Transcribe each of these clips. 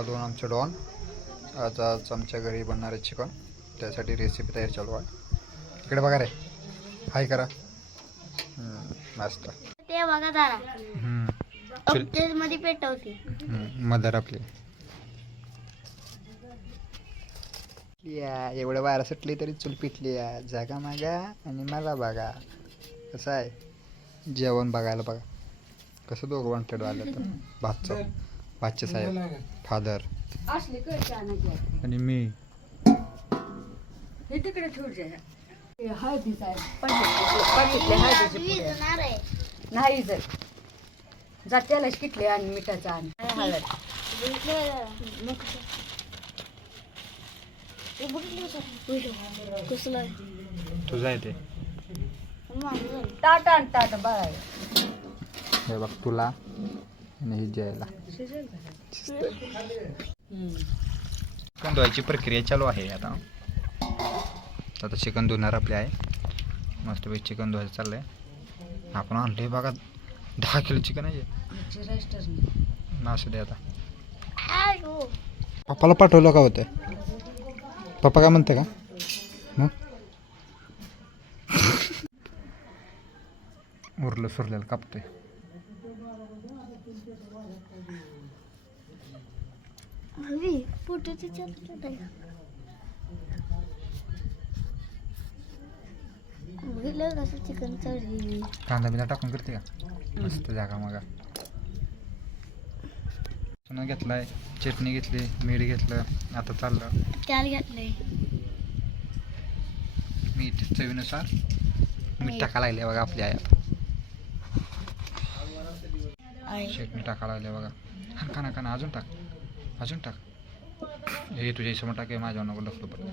बघा दोन आमचे डॉन. आज आमच्या घरी बनणार आहे चिकन. त्यासाठी रेसिपी तयार चालू आहे. इकडे बघा रे, हाय करा. मस्त. ते बघा जरा मध्ये पेटवते मदर आपली. या एवढं वारा सुटली तरी चूल पिटली या. जागा मागा आणि मला बघा कसं आहे जेवण बघायला. बघा कसं दोघं वॉन्टेड आलं तर भाचे साहेब, फादर आणि मी. नाही जर जात्याला किटले आणि मिठाचा आणि हळद. तुझं आहे ते ताटा आणि ताट बघा. हे बघ तुला आणि ही जयला. चिकन धुवायची प्रक्रिया चालू आहे. आता चिकन धुणार आपले आहे. मस्तपैकी चिकन धुवायचं चाललंय. आपण आणले बघा 10 किलो चिकन आहे ना. असू दे आता. पप्पाला पाठवलं का होतं? पप्पा काय म्हणते का मग? उरलं सुरलेलं कापतोय. चिकन कांदा बिंदा टाकून करते का मस्त. जागा मगा पुन्हा घेतलाय, चटणी घेतली, मीठ घेतलं. आता चाललं त्याला घेतलंय मीठ चवीनुसार. मीठ टाका लागले बघा आपली आई. आता चटणी टाका लागले बघा. हा ना काना अजून टाक, अजून टाक. हे तुझ्या समोर टाक, माझ्या नको लफलो बाबा.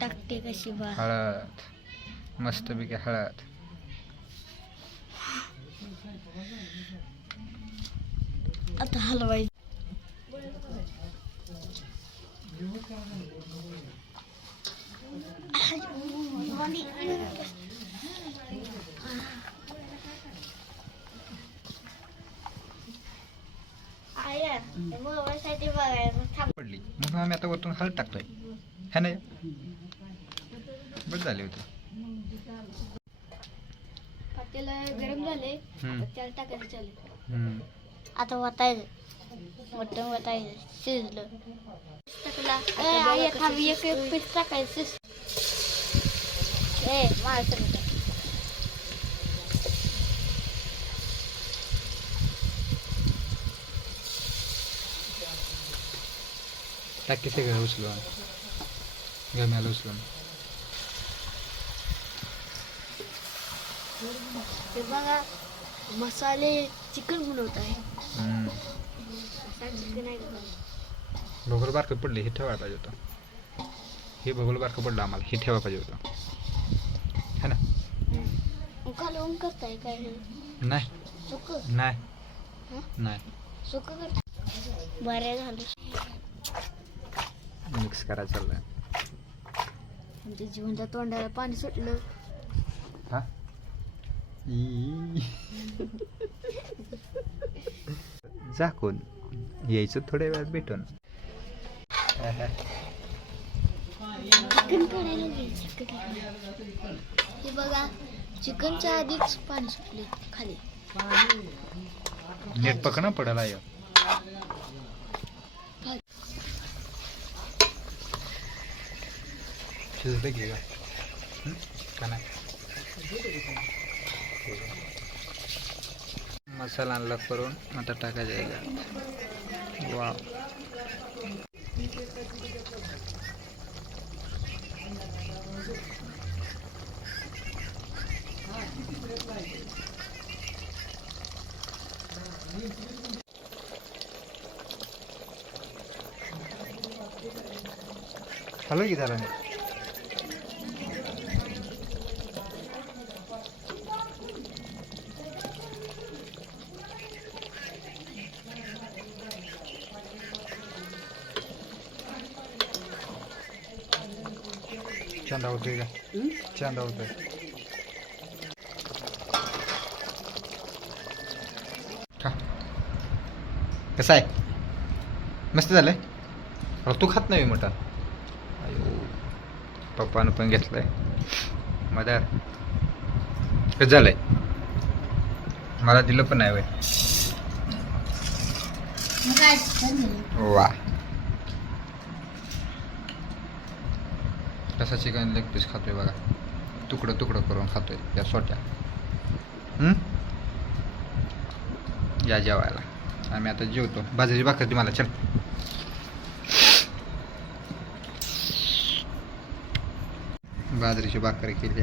टाकते कशी बा. हळद मस्त पैकी हळद. आता हलवायचं. पडली मग आम्ही आता वरतून हळद टाकतोय. है ना बस झाली होती. त्याला गरम झाले त्याला टाकायचं चालू. आता वतायचं वतायचं शिजलं. टाकला एक पीस टाकायचं. टाकी सगळं उचलून गम्याला उचलून. ते बघा मसाले चिकन बनवत आहे. भगोल बारकं पडले हे ठेवायला पाहिजे होतं. हे भगोल बारकं पडलं आम्हाला हे ठेवायला पाहिजे होतं. है ना घालून करताय काय? नाही सुक नाही नाही सुक करत. बरं झालं. मिक्स करायचं चाललंय. आमच्या जीवनच्या तोंडाला पाणी सुटलं. हा झाकून यायचं थोड्या वेळात भेटून. चिकन काढायला हे बघा चिकनच्या आधीच पाणी सुटले खाली. नीट पकडा पडायला या. शिजलं घे का नाही. मसाला आणला करून आता टाकायचा याच्यात. वा हॅलो की झालं नाही. चंदा होतोय का? चंदा होतोय. खा कसं आहे मस्त झालंय अरे तू खात नाही मटण अयो पप्पानं पण घेतलंय मदर कसं झालंय मला दिलं पण नाही वय वा कसा चिकन लेग पीस खातोय बघा तुकडं तुकडं करून खातोय या सोट्या या जेवायला आम्ही आता जेवतो बाजरी भाकर दे मला चल बाजरीची भाकर केली